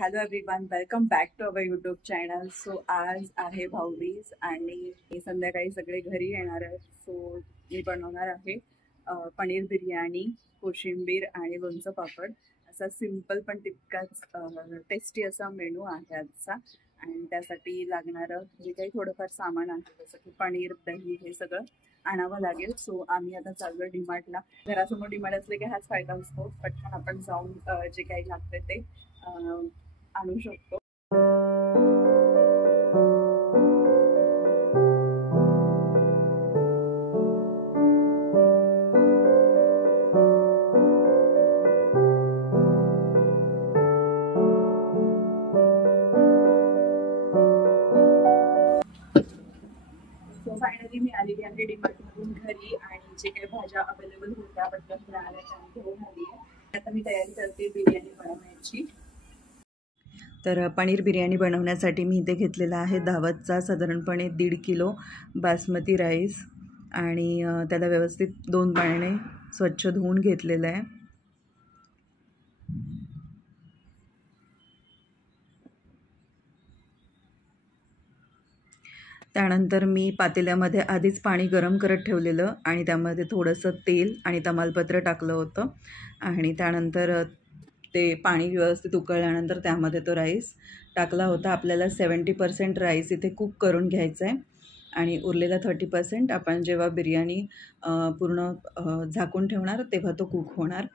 Hello everyone, welcome back to our YouTube channel. So आज आहे भाऊबीज आणि संध्याकाळी सगळे घरी येणार आहेत. सो मी बनवणार आहे पनीर बिर्याणी, कोशिंबीर आणि लोणचं पापड. असा सिम्पल पण तितकाच टेस्टी असा मेनू आहे आजचा. आणि त्यासाठी लागणारं जे काही थोडंफार सामान आहे जसं की पनीर, दही हे सगळं आणावं लागेल. सो आम्ही आता चाललो डीमार्टला. घरासमोर डीमार्ट असले की हाच फायदा असतो, पटकन आपण जाऊन जे काही लागते ते आणू शकतो. सो फायनली मी आलेली आहे डीमार्टमधून घरी आणि जे काही भाज्या अवेलेबल होत्या पटकन मिळाल्या त्या घेऊन आली आहे. आता मी तयारी करते बिर्याणी बनवण्याची. तर पनीर बिर्याणी बनवण्यासाठी मी इथे घेतलेला आहे दावतचा साधारणपणे 1.5 किलो बासमती राईस आणि त्याला व्यवस्थित 2 पाण्याने स्वच्छ धुवून घेतलेलं आहे. त्यानंतर मी पातेल्यामध्ये आधीच पाणी गरम करत ठेवलेलं आणि त्यामध्ये थोडंसं तेल आणि तमालपत्र टाकलं होतं आणि त्यानंतर ते पाणी व्यवस्थित उकळल्यानंतर त्यामध्ये तो राईस टाकला होता. आपल्याला 70% राईस इथे कुक करून घ्यायचा आहे आणि उरलेला 30% आपण जेव्हा बिर्याणी पूर्ण झाकून ठेवणार तेव्हा तो कुक होणार.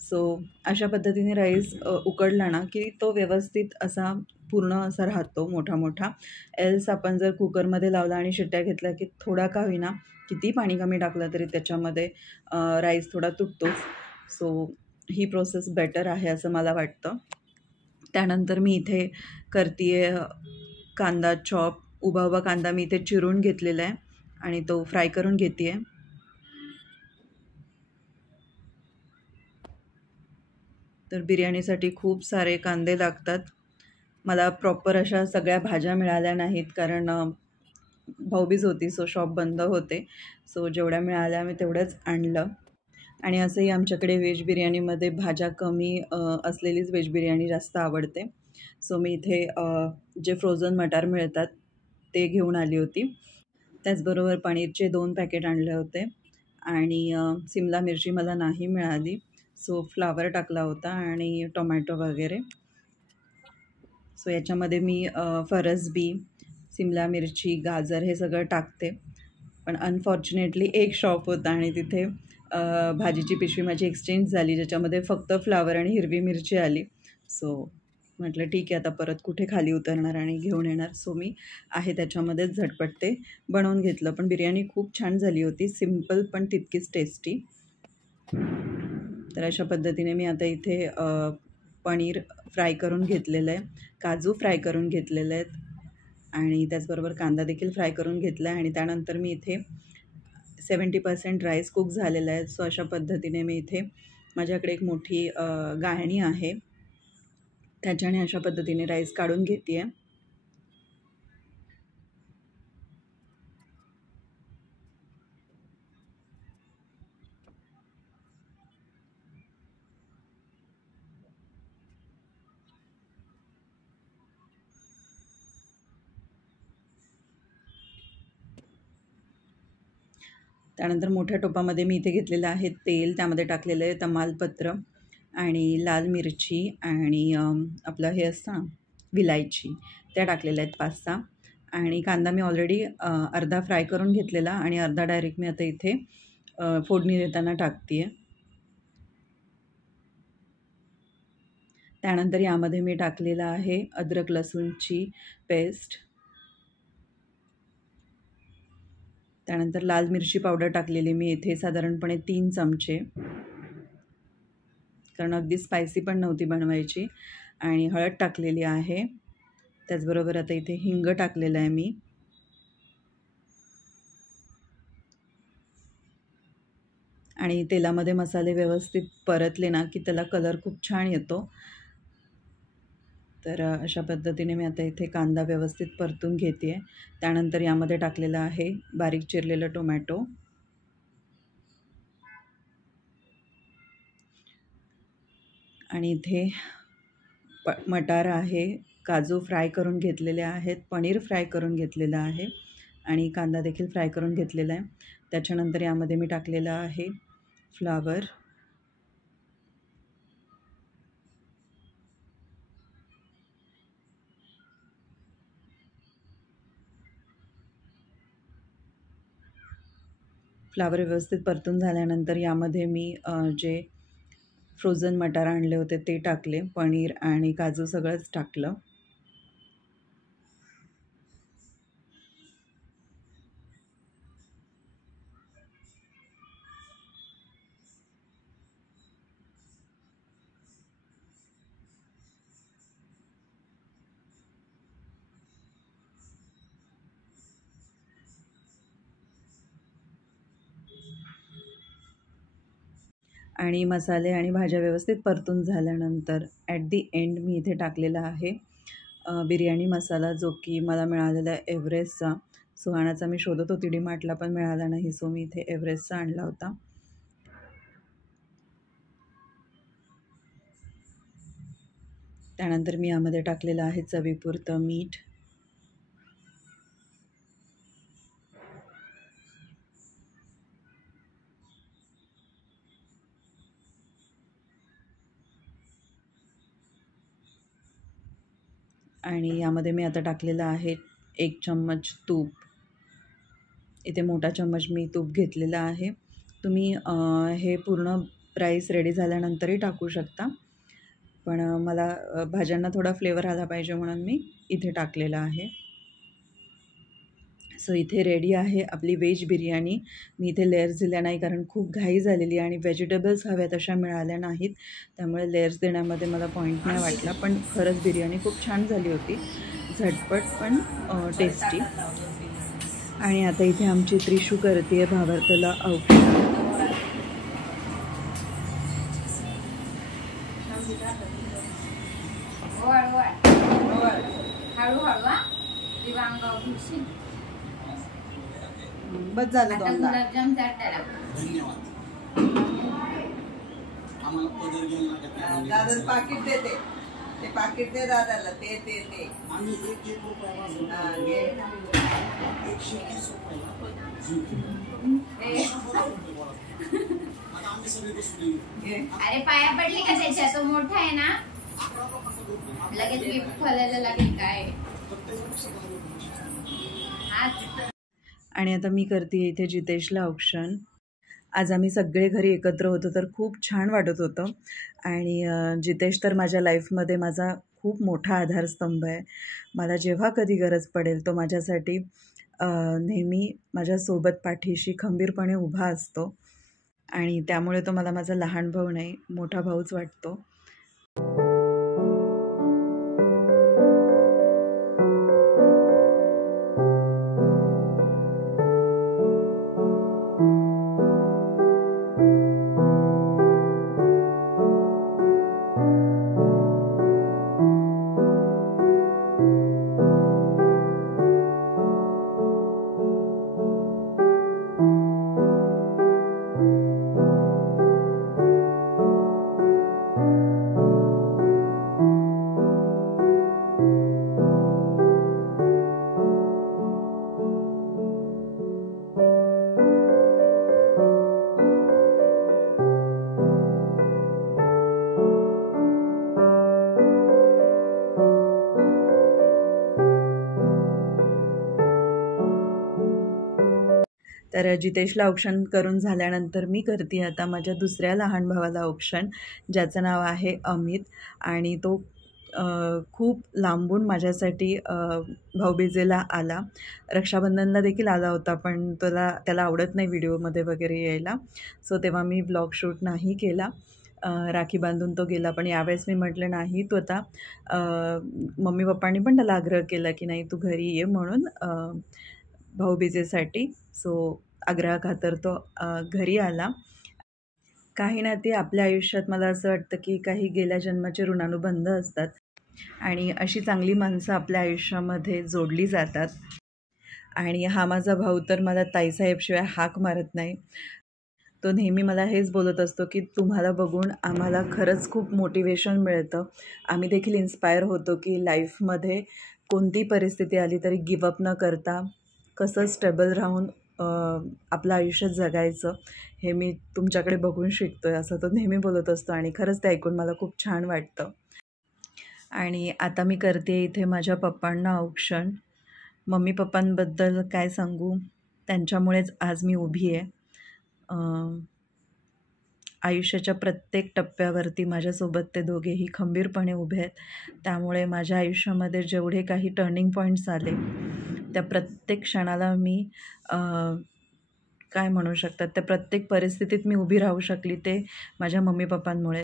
सो अशा पद्धतीने राईस उकडला ना की तो व्यवस्थित असा पूर्ण असा राहतो मोठा मोठा. एल्स आपण जर कुकरमध्ये लावला आणि शिट्ट्या घेतल्या की थोडा का होईना किती पाणी कमी टाकलं तरी त्याच्यामध्ये राईस थोडा तुटतोच. सो ही प्रोसेस बेटर आहे असं मला वाटतं. त्यानंतर मी इथे करते कांदा चॉप. उभा उभा कांदा मी इथे चिरून घेतलेला आहे आणि तो फ्राय करून घेते आहे. तर बिर्याणीसाठी खूप सारे कांदे लागतात. मला प्रॉपर अशा सगळ्या भाज्या मिळाल्या नाहीत कारण भाऊबीज होती. सो शॉप बंद होते. सो जेवढ्या मिळाल्या मी तेवढंच आणलं. आणि असंही आमच्याकडे व्हेज बिर्याणीमध्ये भाज्या कमी असलेलीच व्हेज बिर्याणी जास्त आवडते. सो मी इथे जे फ्रोझन मटार मिळतात ते घेऊन आली होती. त्याचबरोबर पनीरचे 2 पॅकेट आणले होते आणि सिमला मिरची मला नाही मिळाली. सो फ्लावर टाकला होता आणि टोमॅटो वगैरे. सो याच्यामध्ये मी फरसबी, सिमला मिरची, गाजर हे सगळं टाकते. पण अनफॉर्च्युनेटली एक शॉप होता आणि तिथे भाजीची पिशवी माझी एक्सचेंज झाली ज्याच्यामध्ये फक्त फ्लावर आणि हिरवी मिरची आली. सो म्हटलं ठीक आहे आता परत कुठे खाली उतरणार आणि घेऊन येणार. सो मी आहे त्याच्यामध्येच झटपट ते बनवून घेतलं. पण बिर्याणी खूप छान झाली होती, सिम्पल पण तितकीच टेस्टी. तर अशा पद्धतीने मी आता इथे पनीर फ्राय करून घेतलेलं आहे, काजू फ्राय करून घेतलेले आहेत आणि त्याचबरोबर कांदा देखील फ्राय करून घेतला आहे. आणि त्यानंतर मी इथे 70% राईस कुक झालेला आहे. सो अशा पद्धतीने मी इथे माझ्याकडे एक मोठी गाळणी आहे त्याच्याने अशा पद्धतीने राईस काढून घेते आहे. त्यानंतर मोठ्या टोपामध्ये मी इथे घेतलेलं आहे तेल. त्यामध्ये टाकलेलं आहे तमालपत्र आणि लाल मिरची आणि आपलं हे असतं ना विलायची, त्या टाकलेल्या आहेत 5-6. आणि कांदा मी ऑलरेडी अर्धा फ्राय करून घेतलेला आणि अर्धा डायरेक्ट मी आता इथे फोडणी देताना टाकते आहे. त्यानंतर यामध्ये मी टाकलेलं आहे अद्रक लसूणची पेस्ट. त्यानंतर लाल मिरची पावडर टाकलेली मी इथे साधारणपणे 3 चमचे, कारण अगदी स्पायसी पण नव्हती बनवायची. आणि हळद टाकलेली आहे. त्याचबरोबर आता इथे हिंग टाकलेलं आहे मी. आणि तेलामध्ये मसाले व्यवस्थित परतले ना की त्याला कलर खूप छान येतो. तर अशा पद्धतीने मी आता इथे कांदा व्यवस्थित परतून घेते आहे. त्यानंतर यामध्ये टाकलेलं आहे बारीक चिरलेलं टोमॅटो आणि इथे मटार आहे, काजू फ्राय करून घेतलेले आहेत, पनीर फ्राय करून घेतलेलं आहे आणि कांदा देखील फ्राय करून घेतलेला आहे. त्याच्यानंतर यामध्ये मी टाकलेलं आहे फ्लावर, फ्लावर व्यवस्थित परतून झाल्यानंतर यामध्ये मी जे फ्रोझन मटार आणले होते ते टाकले, पनीर आणि काजू सगळंच टाकलं. आणि मसाले आणि भाज्या व्यवस्थित परतून झाल्यानंतर ॲट दी एंड मी इथे टाकलेला आहे बिर्याणी मसाला, जो की मला मिळालेला आहे एव्हरेस्टचा. सुहानाचा मी शोधत होती डीमार्टला पण मिळाला नाही, सो मी इथे एव्हरेस्टचा आणला होता. त्यानंतर मी यामध्ये टाकलेलं आहे चवीपुरतं मीठ. आणि यामध्ये मी आता टाकलेलं आहे 1 चम्मच तूप. इथे मोठा चम्मच मी तूप घेतलेला आहे. तुम्ही हे पूर्ण राईस रेडी झाल्यानंतरही टाकू शकता, पण मला भाज्यांना थोडा फ्लेवर आला पाहिजे म्हणून मी इथे टाकलेला आहे. सो इथे रेडी आहे आपली व्हेज बिर्याणी. मी इथे लेयर्स दिल्या नाही कारण खूप घाई झालेली आणि व्हेजिटेबल्स हव्या तशा मिळाल्या नाहीत, त्यामुळे लेयर्स देण्यामध्ये मला पॉईंट नाही वाटला. पण खरंच बिर्याणी खूप छान झाली होती, झटपट पण टेस्टी. आणि आता इथे आमची त्रिशू करते भावार्थला औक्षण. बस झालं गुलाबजाम दादा पाकिट देते, ते पाकिट दे दादाला, ते अरे पाया पडली का त्याच्या, तो मोठा आहे ना, लगेच गिफ्ट खोलायला लागेल काय. आणि आता मी करते इथे जितेशला औक्षण. आज आम्ही सगळे घरी एकत्र होतो तर खूप छान वाटत होतं. आणि जितेश तर माझ्या लाईफमध्ये माझा खूप मोठा आधारस्तंभ आहे. मला जेव्हा कधी गरज पडेल तो माझ्यासाठी नेहमी माझ्यासोबत पाठीशी खंबीरपणे उभा असतो. आणि त्यामुळे तो मला माझा लहान भाऊ नाही, मोठा भाऊच वाटतो. तर जितेशला औक्षण करून झाल्यानंतर मी करते आता माझ्या दुसऱ्या लहान भावाला औक्षण, ज्याचं नाव आहे अमित. आणि तो खूप लांबून माझ्यासाठी भाऊबीजेला आला. रक्षाबंधनला देखील आला होता, पण त्याला आवडत नाही व्हिडिओमध्ये वगैरे यायला, सो तेव्हा मी व्लॉग शूट नाही केला. राखी बांधून तो गेला. पण यावेळेस मी म्हटलं नाही, तो आता मम्मी पप्पांनी पण त्याला आग्रह केला की नाही तू घरी ये म्हणून भाऊबीजेसाठी. सो आग्रहाखातर तो घरी आला. काही नाती आपल्या आयुष्यात मला असं वाटतं की काही गेल्या जन्माचे ऋणानुबंध असतात आणि अशी चांगली माणसं आपल्या आयुष्यामध्ये जोडली जातात. आणि हा माझा भाऊ तर मला ताईसाहेबशिवाय हाक मारत नाही. तो नेहमी मला हेच बोलत असतो की तुम्हाला बघून आम्हाला खरंच खूप मोटिवेशन मिळतं. आम्ही देखील इन्स्पायर होतो की लाईफमध्ये कोणती परिस्थिती आली तरी गिवअप न करता कसं स्टेबल राहून आपलं आयुष्य जगायचं हे मी तुमच्याकडे बघून शिकतो आहे, असं तो नेहमी बोलत असतो. आणि खरंच ते ऐकून मला खूप छान वाटतं. आणि आता मी करते इथे माझ्या पप्पांना औक्षण. मम्मी पप्पांबद्दल काय सांगू, त्यांच्यामुळेच आज मी उभी आहे. आयुष्याच्या प्रत्येक टप्प्यावरती माझ्यासोबत ते दोघेही खंबीरपणे उभे आहेत. त्यामुळे माझ्या आयुष्यामध्ये जेवढे काही टर्निंग पॉईंट्स आले त्या प्रत्येक क्षणाला मी काय म्हणू शकतात, त्या प्रत्येक परिस्थितीत मी उभी राहू शकली ते माझ्या मम्मी पप्पांमुळे.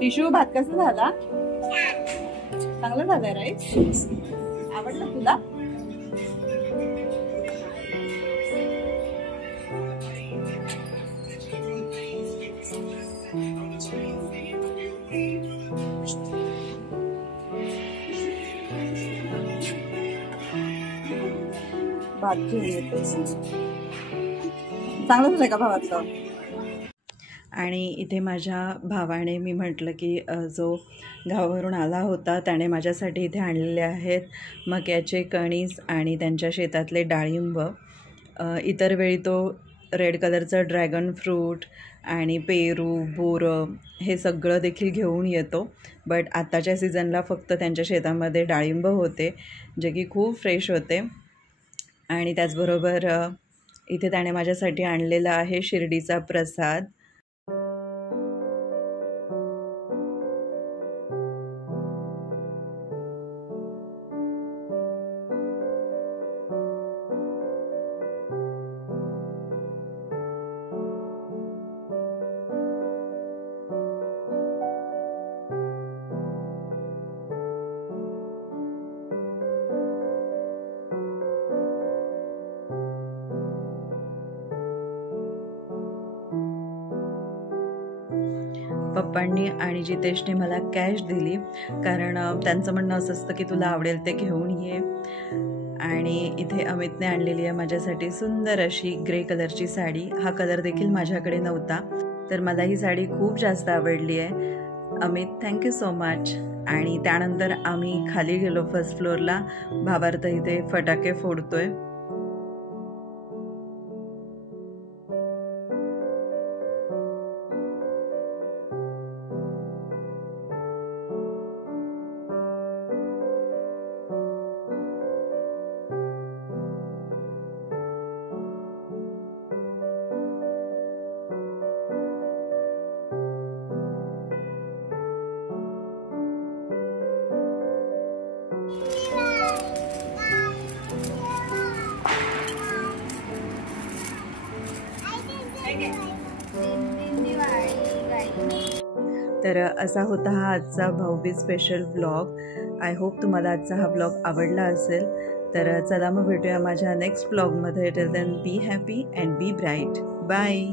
टिशू भात कसा झाला? चांगला झालाय राईस. आवडलं तुला? भात घेऊन येते. चांगलं झालंय का भावाचं? आणि इथे माझ्या भावाने, मी म्हटलं की जो गावावरून आला होता त्याने माझ्यासाठी इथे आणलेले आहेत मक्याचे कणीस आणि त्यांच्या शेतातले डाळिंब. इतर वेळी तो रेड कलरचं ड्रॅगन फ्रूट आणि पेरू, बोरं हे सगळं देखील घेऊन येतो. बट आत्ताच्या सीझनला फक्त त्यांच्या शेतामध्ये डाळिंब होते जे की खूप फ्रेश होते. आणि त्याचबरोबर इथे त्याने माझ्यासाठी आणलेला आहे शिर्डीचा प्रसाद. पप्पांनी आणि जितेशने मला कॅश दिली, कारण त्यांचं म्हणणं असं असतं की तुला आवडेल ते घेऊन ये. आणि इथे अमितने आणलेली आहे माझ्यासाठी सुंदर अशी ग्रे कलरची साडी. हा कलर देखील माझ्याकडे नव्हता, तर मला ही साडी खूप जास्त आवडली आहे. Amit, thank you so much. आणि त्यानंतर आम्ही खाली गेलो फर्स्ट फ्लोअरला. भावार्थ इथे फटाके फोडतोय. तर असा होता हा आजचा Bhaubeej special vlog. I hope तुम्हाला आजचा हा व्लॉग आवडला असेल. तर चला मग भेटूया माझ्या नेक्स्ट व्लॉगमध्ये. Till then be happy and be bright. Bye.